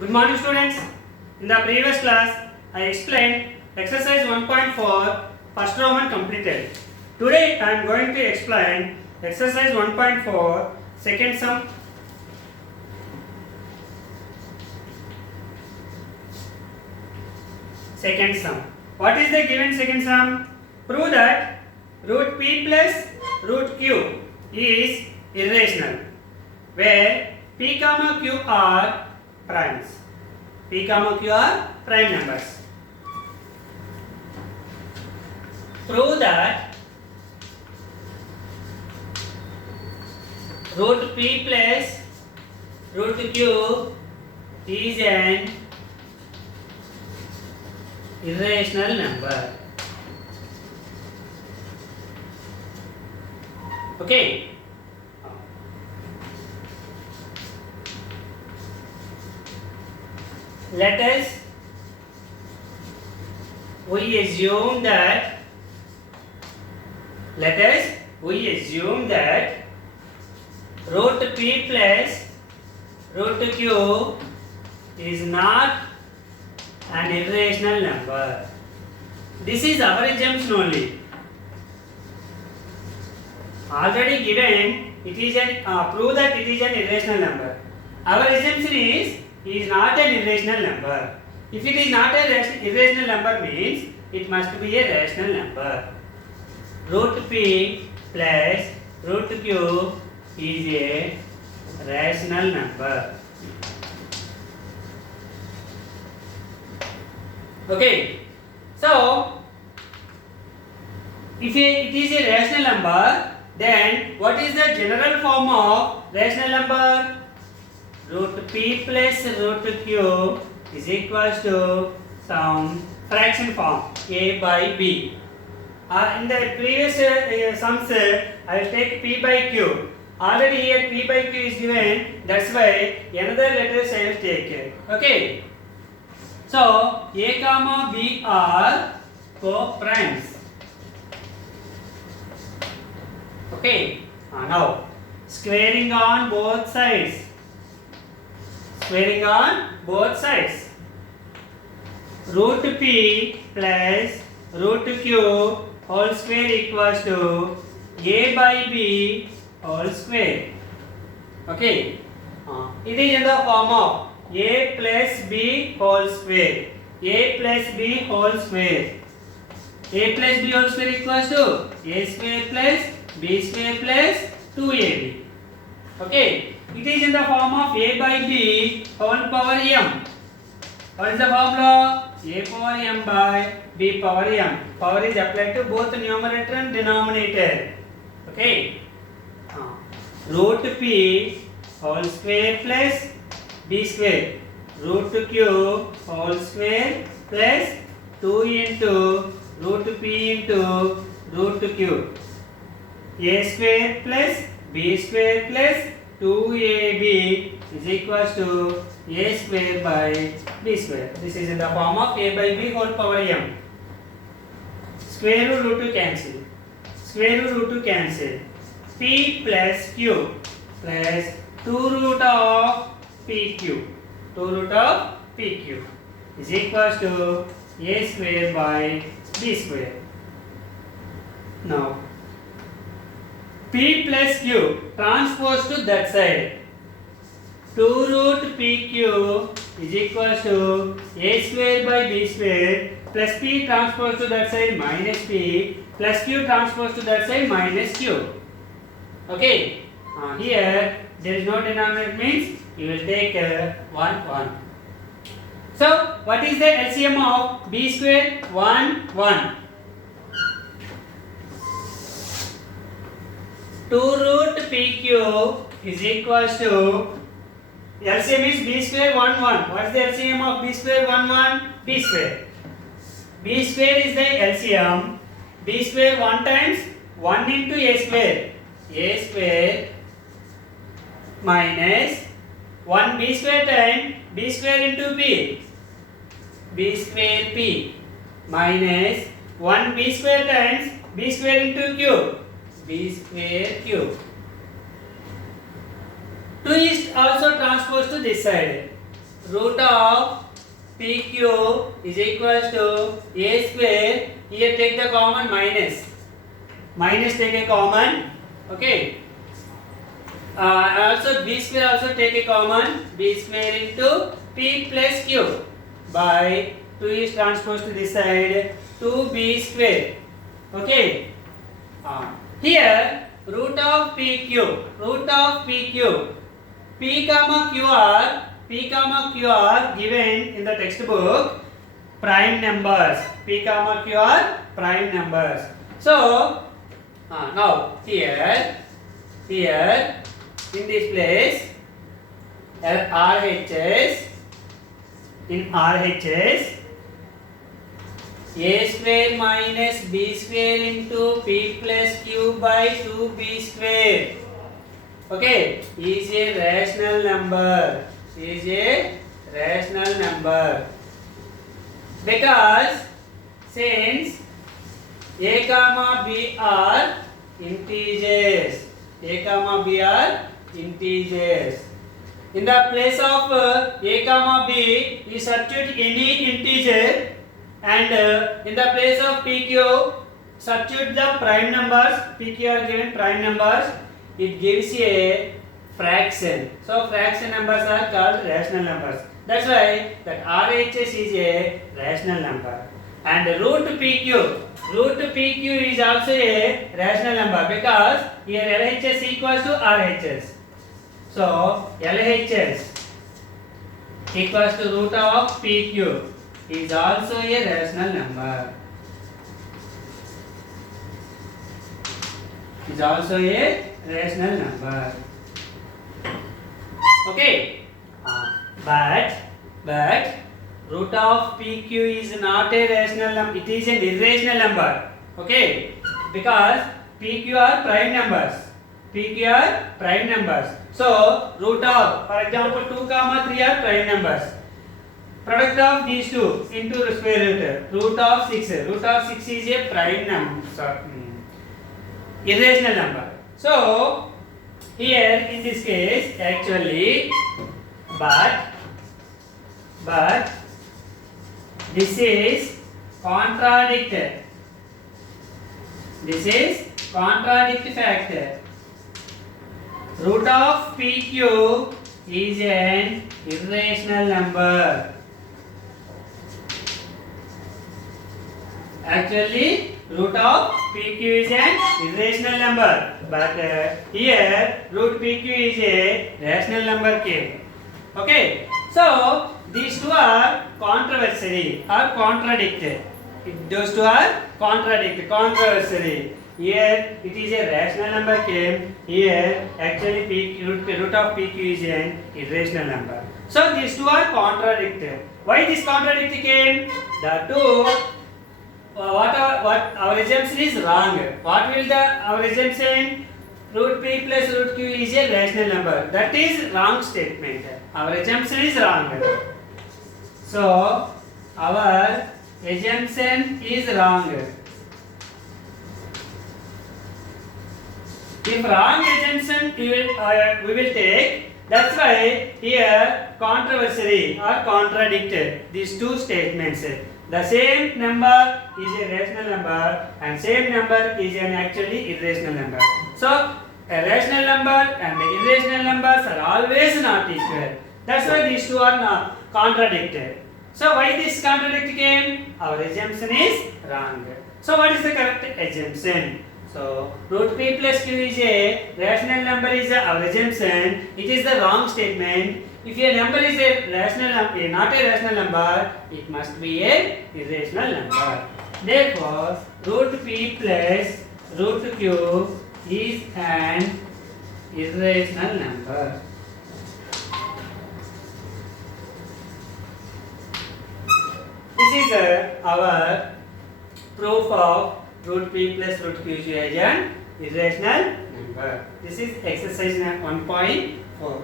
Good morning students. In the previous class, I explained exercise 1.4 first Roman completed. Today I am going to explain exercise 1.4 second sum. Second sum. What is the given second sum? Prove that root p plus root q is irrational, where p comma q are primes. P comma q are prime numbers. Prove that root p plus root q is an irrational number. Okay. Let us we assume that root p plus root q is not an irrational number. This is our assumption only. Already given, it is an prove that it is an irrational number. Our assumption is not an irrational number. If it is not an irrational number, means it must be a rational number. Root p plus root q is a rational number. Okay, so if it is a rational number, then what is the general form of rational number? Root p plus root q is equals to some fraction form a by b. In the previous sums, I will take p by q. Already here p by q is given, that's why another letters I will take. Okay. So a comma b are co-primes. Okay. Now squaring on both sides. Root p plus root q whole square equals to a by b whole square. Okay. It is in the form of a plus b whole square. A plus b whole square. A plus b whole square equals to a square plus b square plus 2ab. Okay. It is in the form of a by b whole power m. What is the formula? A power m by b power m. Power is applied to both numerator and denominator. Okay. Root p whole square plus b square. Root q whole square plus 2 into root p into root q. A square plus b square plus 2ab is equals to a square by b square. This is in the form of a by b whole power m. Square root to cancel. P plus q plus 2 root of pq. 2 root of pq is equals to a square by b square. Now p plus q transpose to that side. 2 root pq is equals to a square by b square plus p transpose to that side minus p plus q transpose to that side minus q. Okay. Here there is no denominator, means you will take 1. So what is the LCM of b square? 1. 2 root pq is equals to LCM is b square 1. What is the LCM of b square 1? B square. B square is the LCM. B square 1 times 1 into a square. A square minus 1 b square times b square into p. B square p minus 1 b square times b square into q. B square q. 2 is also transposed to this side. root of PQ is equals to A square. Here take the common minus. Minus take a common. Okay. Also B square also take a common. B square into P plus Q by 2 is transposed to this side. 2B square. Okay. Here root of PQ. Root of PQ. P comma Q are given in the textbook prime numbers. P comma Q are prime numbers. So now here in this place RHS in RHS A square minus B square into P plus Q by 2B square. Okay, is a rational number. Is a rational number because since A comma B are integers. A comma B are integers. In the place of A comma B, you substitute any integer, and in the place of PQ, substitute the prime numbers. PQ are given prime numbers. It gives a fraction. So fraction numbers are called rational numbers. That's why that RHS is a rational number. And root PQ is also a rational number because here LHS equals to RHS. So LHS equals to root of PQ is also a rational number. Is also a rational number. Okay, but root of PQ is not a rational number. It is an irrational number. Okay, because PQ are prime numbers. PQ are prime numbers. So root of, for example, 2 comma 3 are prime numbers. Product of these two into the square root. Root of 6. Root of 6 is a prime number. Irrational number. So here in this case actually but this is contradicted. This is contradict factor. Root of PQ is an irrational number. Actually root of PQ is an irrational number, but here root PQ is a rational number came. Okay, so these two are controversial or contradicted. Those two are controversial. Here it is a rational number came. Here actually root of PQ is an irrational number. So these two are contradicted. Why this contradict came? The two. What our assumption is wrong. What will our assumption? Root P plus root Q is a rational number. That is wrong statement. Our assumption is wrong. So our assumption is wrong. If wrong assumption we will take, that's why here controversy or contradicted these two statements. The same number is a rational number and same number is an actually irrational number. So a rational number and the irrational numbers are always not equal. That's why these two are not contradicted. So why this contradict came? Our assumption is wrong. So what is the correct assumption? So root P plus Q is a rational number is our assumption. It is the wrong statement. If a number is a rational number, not a rational number, it must be a irrational number. Therefore, root P plus root Q is an irrational number. This is our proof of root P plus root Q is an irrational number. This is exercise 1.4.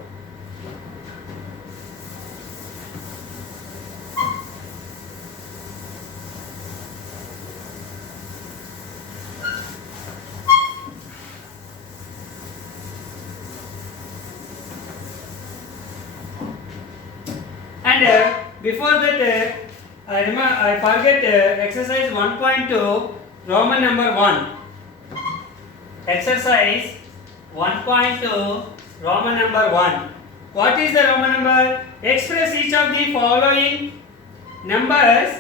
And before that, I forget exercise 1.2, Roman number 1. Exercise 1.2, Roman number 1. What is the Roman number? Express each of the following numbers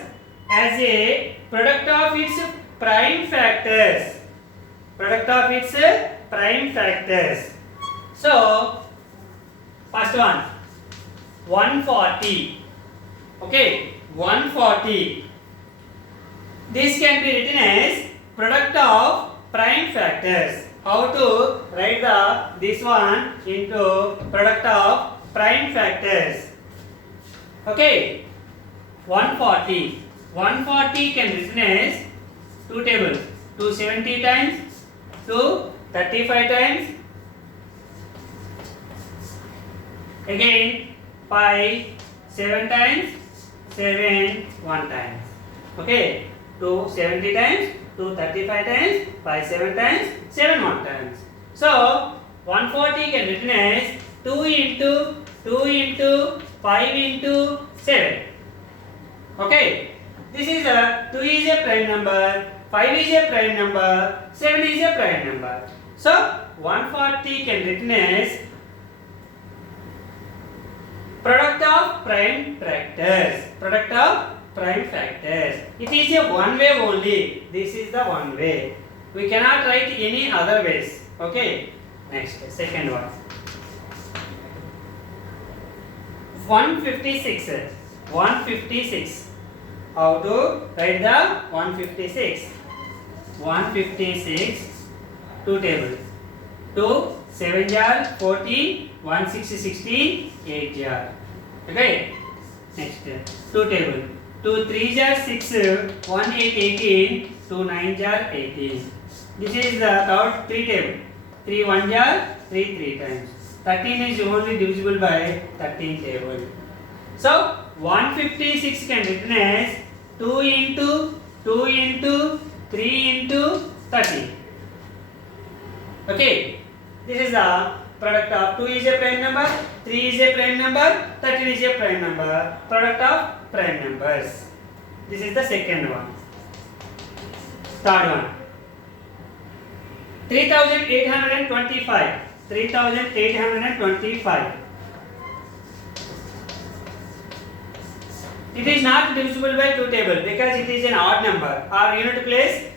as a product of its prime factors. Product of its prime factors. So, first one, 140. Okay, 140. This can be written as product of prime factors. How to write this one into product of prime factors? Okay, 140. 140 can be written as two tables. 270 times 235 times. Again 5 7 times 7 1 times. Okay, 270 times 235 times 5 7 times 7 1 times. So 140 can be written as 2 into 2 into 5 into 7. Okay, this is 2 is a prime number, 5 is a prime number, 7 is a prime number. So 140 can be written as product of prime factors. Product of prime factors. It is a one way only. This is the one way. We cannot write any other ways. Okay. Next, second one. 156. 156. How to write the 156? 156. Two tables. 2 7 jar 14, 1 6 16, 8 jar. Okay. Next, 2 table. 2 3 jar 6, 1 8 18, 2 9 jar 18. This is the third 3 table. 3 1 jar 3 3 times. 13 is only divisible by 13 table. So 156 can be written as 2 into 2 into 3 into 13. Okay. This is the product of 2 is a prime number, 3 is a prime number, 13 is a prime number. Product of prime numbers. This is the second one. Third one. 3825. 3825. It is not divisible by 2 table because it is an odd number. Our unit place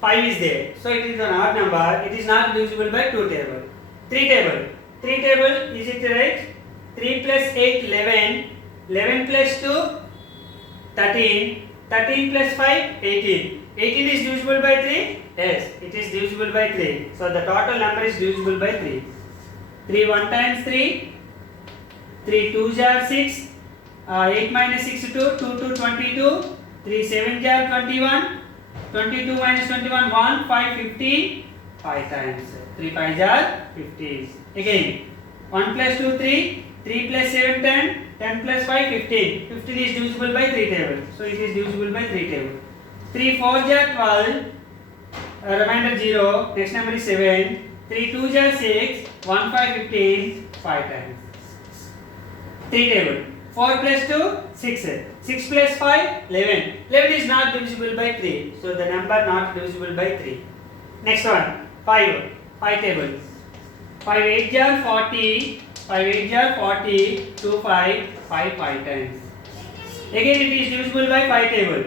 5 is there. So it is an odd number. It is not divisible by 2 table. 3 table. 3 table, is it right? 3 plus 8, 11. 11 plus 2, 13. 13 plus 5, 18. 18 is divisible by 3? Yes, it is divisible by 3. So the total number is divisible by 3. 3 1 times 3. 3 2s are 6. 8 minus 6 2. 2 2 22. 3 7 are 21. 22 minus 21 1. 5 15. 5 times. 3 5 are 15. Again 1 plus 2 3. 3 plus 7 10. 10 plus 5 15. 15 is divisible by 3 table. So it is divisible by 3 table. 3 4 are 12. Remainder 0. Next number is 7. 3 2 are 6. 1 5 15. 5 times. 3 table. 4 plus 2 6. 6 plus 5 11. 11 is not divisible by 3. So the number not divisible by 3. Next one 5. 5 table. 5 8 are 40. 5 8 are 40. 2 5. 5 5 times. Again it is divisible by 5 table.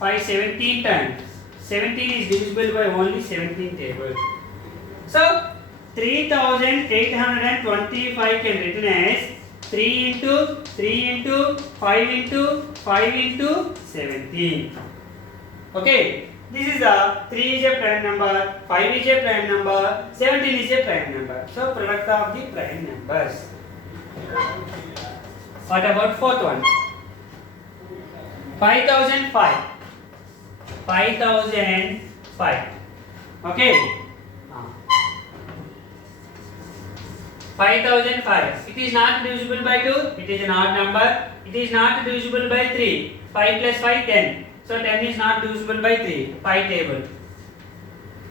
5 17 times. 17 is divisible by only 17 table. So 3825 can be written as 3 into 3 into 5 into 5 into 17. Okay. This is the 3 is a prime number, 5 is a prime number, 17 is a prime number. So product of the prime numbers. What about fourth one? 5005. 5005. Okay. 5005. It is not divisible by 2. It is an odd number. It is not divisible by 3. 5 plus 5 10. So 10 is not divisible by 3. 5 table.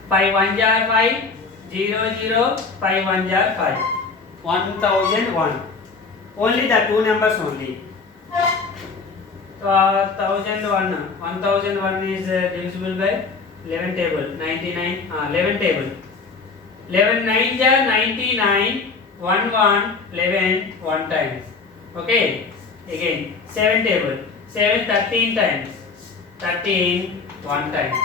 5 1 jar 5. 0 0. 5 1 jar 5. 1001. Only the two numbers only. 1001 is divisible by 11 table. 99 11 table. 11 9 are 99. 1 1 11 1 times. Okay. Again 7 table. 7 13 times. 13 1 times.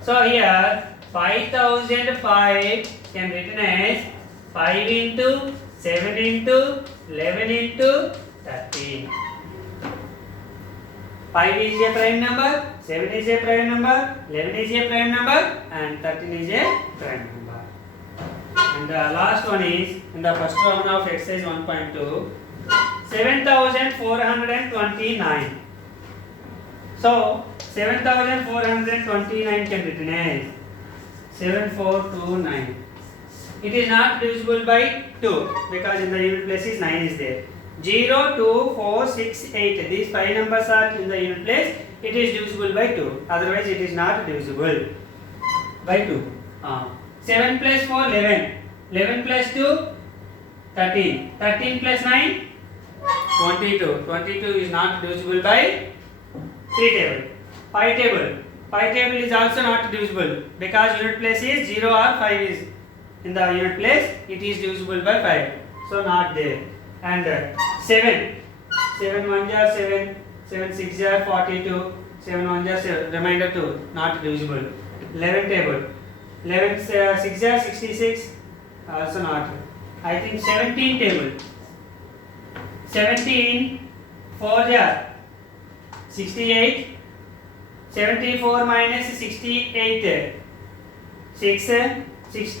So here 5005 can written as 5 into 7 into 11 into 13. 5 is a prime number, 7 is a prime number, 11 is a prime number, and 13 is a prime number. And the last one is in the first round of exercise 1.2, 7429. So 7429 can be written as 7429. It is not divisible by 2 because in the unit place is 9 is there. 0, 2, 4, 6, 8. These 5 numbers are in the unit place. It is divisible by 2. Otherwise, it is not divisible by 2. 7 plus 4, 11. 11 plus 2, 13. 13 plus 9, 22. 22 is not divisible by 3 table. 5 table. 5 table is also not divisible because unit place is 0 or 5 is in the unit place. It is divisible by 5. So, not there. And 7 1 are 7, 7 6 are 42, 7 1 are 7, remainder 2, not divisible. 11 table, 11 6 are 66, also not. I think 17 table, 17 4 are 68, 74 minus 68, 6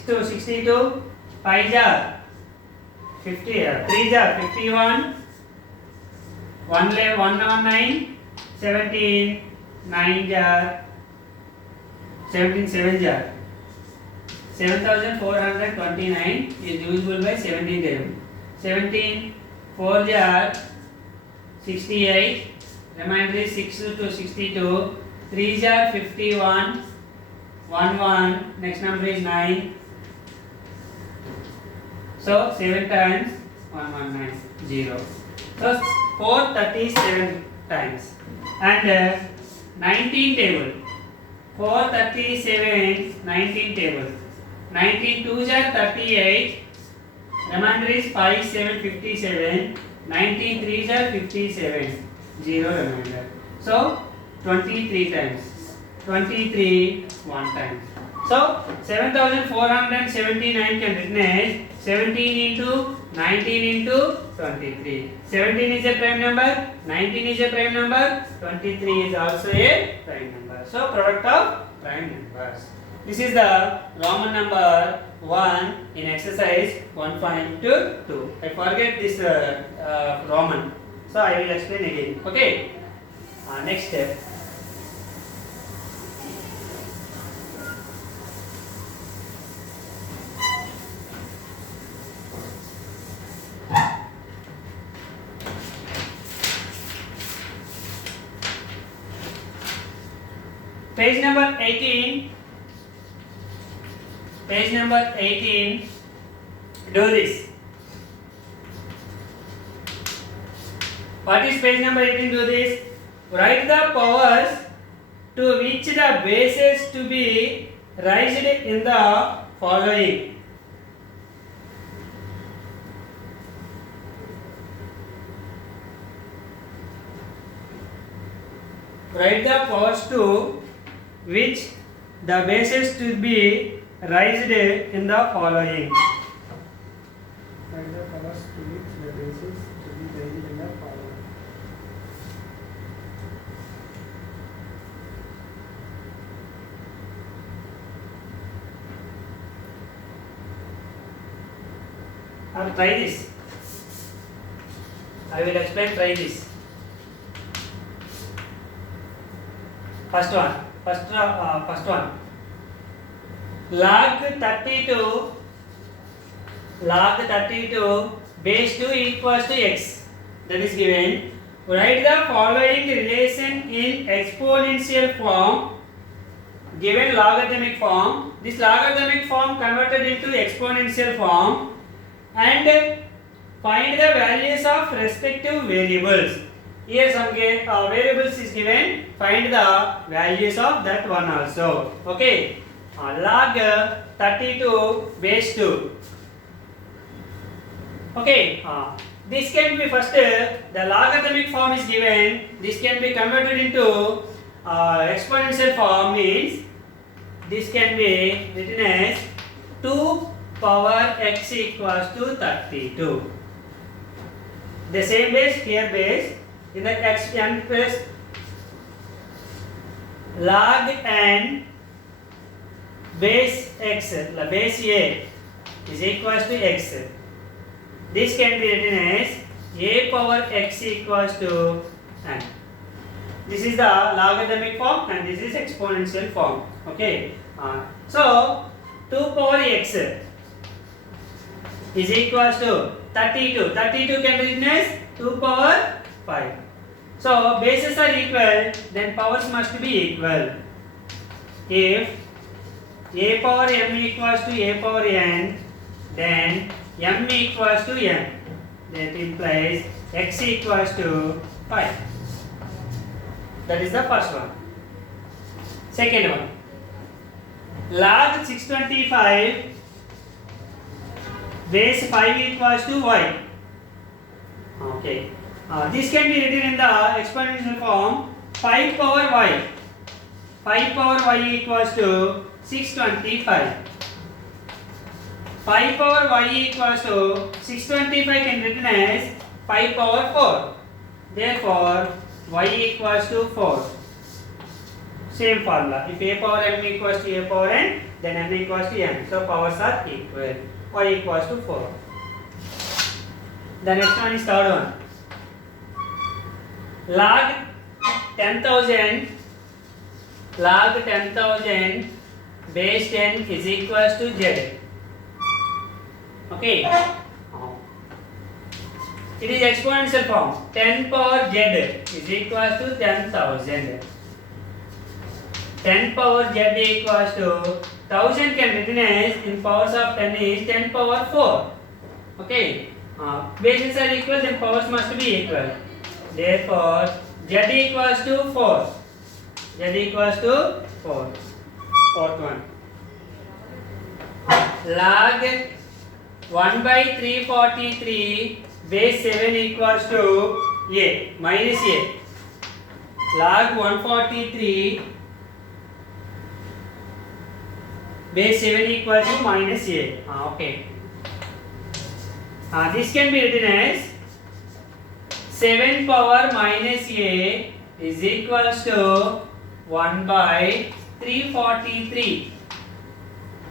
to 62, 5 are 50, 3 are 51, 119, 17, 9 jar, 17 7 jar. 7429 is divisible by 17 table. 17 4 jar 68, remainder is 6 to 62, 3 jar 51, 1 1, next number is 9. So 7 times 1190. So 437 times. And 19 table. 437, 19 table. 19 2s are 38. Remainder is 5 7 57. 19 3s are 57. 0 remainder. So 23 times. 23 1 times. So 7479 can written as 17 into 19 into 23. 17 is a prime number, 19 is a prime number, 23 is also a prime number. So product of prime numbers. This is the Roman number 1 in exercise 1.2. I forget this Roman. So I will explain again. Okay. Next step. Page number 18. Page number 18. Do this. What is page number 18? Do this. Write the powers to which the bases to be raised in the following. Write the powers to which the bases to be raised in the following. Write the powers to which the bases to be raised in the following. Or try this. I will explain. Try this. First one. First one. Log 32 base 2 equals to x. That is given. Write the following relation in exponential form. Given logarithmic form. This logarithmic form converted into exponential form, and find the values of respective variables. Here some variables is given. Find the values of that one also. Okay. Log 32 base 2. Okay. This can be first, the logarithmic form is given. This can be converted into exponential form, means this can be written as 2 power x equals to 32. The same base, here base, in the x n plus log n base x, base a is equals to x. This can be written as a power x equals to n. This is the logarithmic form and this is exponential form. Okay. So 2 power x is equals to 32. 32 can be written as 2 power 5. So bases are equal, then powers must be equal. If a power m equals to a power n, then m equals to n. That implies x equals to 5. That is the first one. Second one, log 625 base 5 equals to y. Okay. This can be written in the exponential form 5 power y. 5 power y equals to 625. 5 power y equals to 625 can be written as 5 power 4. Therefore, y equals to 4. Same formula. If a power m equals to a power n, then n equals to n. So powers are equal. Y equals to 4. The next one is third one. Log 10,000 base 10 is equals to z. Okay. It is exponential form. 10 power z is equals to 10,000. 10 power z equals to 1000 can be written as in powers of 10 is 10 power 4. Okay. Bases are equal, then powers must be equal. Therefore, z equals to 4. Z equals to 4. Fourth one. Log 1 by 343 base 7 equals to a minus a. Log 143 base 7 equals to minus a. Okay. This can be written as 7 power minus a is equals to 1 by 343.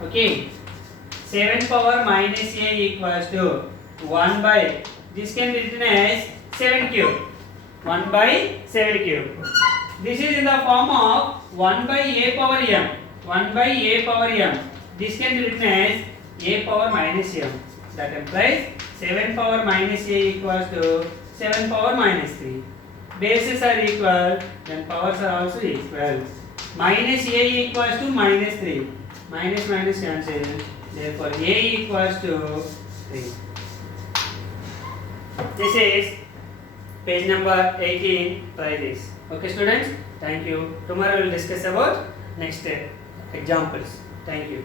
Okay. 7 power minus a equals to 1 by, this can be written as 7 cube. 1 by 7 cube. This is in the form of 1 by a power m. 1 by a power m. This can be written as a power minus m. That implies 7 power minus a equals to 7 power minus 3. Bases are equal, then powers are also equal. Minus a equals to minus 3. Minus minus cancel. Therefore, a equals to 3. This is page number 18. Try this. Okay, students. Thank you. Tomorrow we will discuss about next examples. Thank you.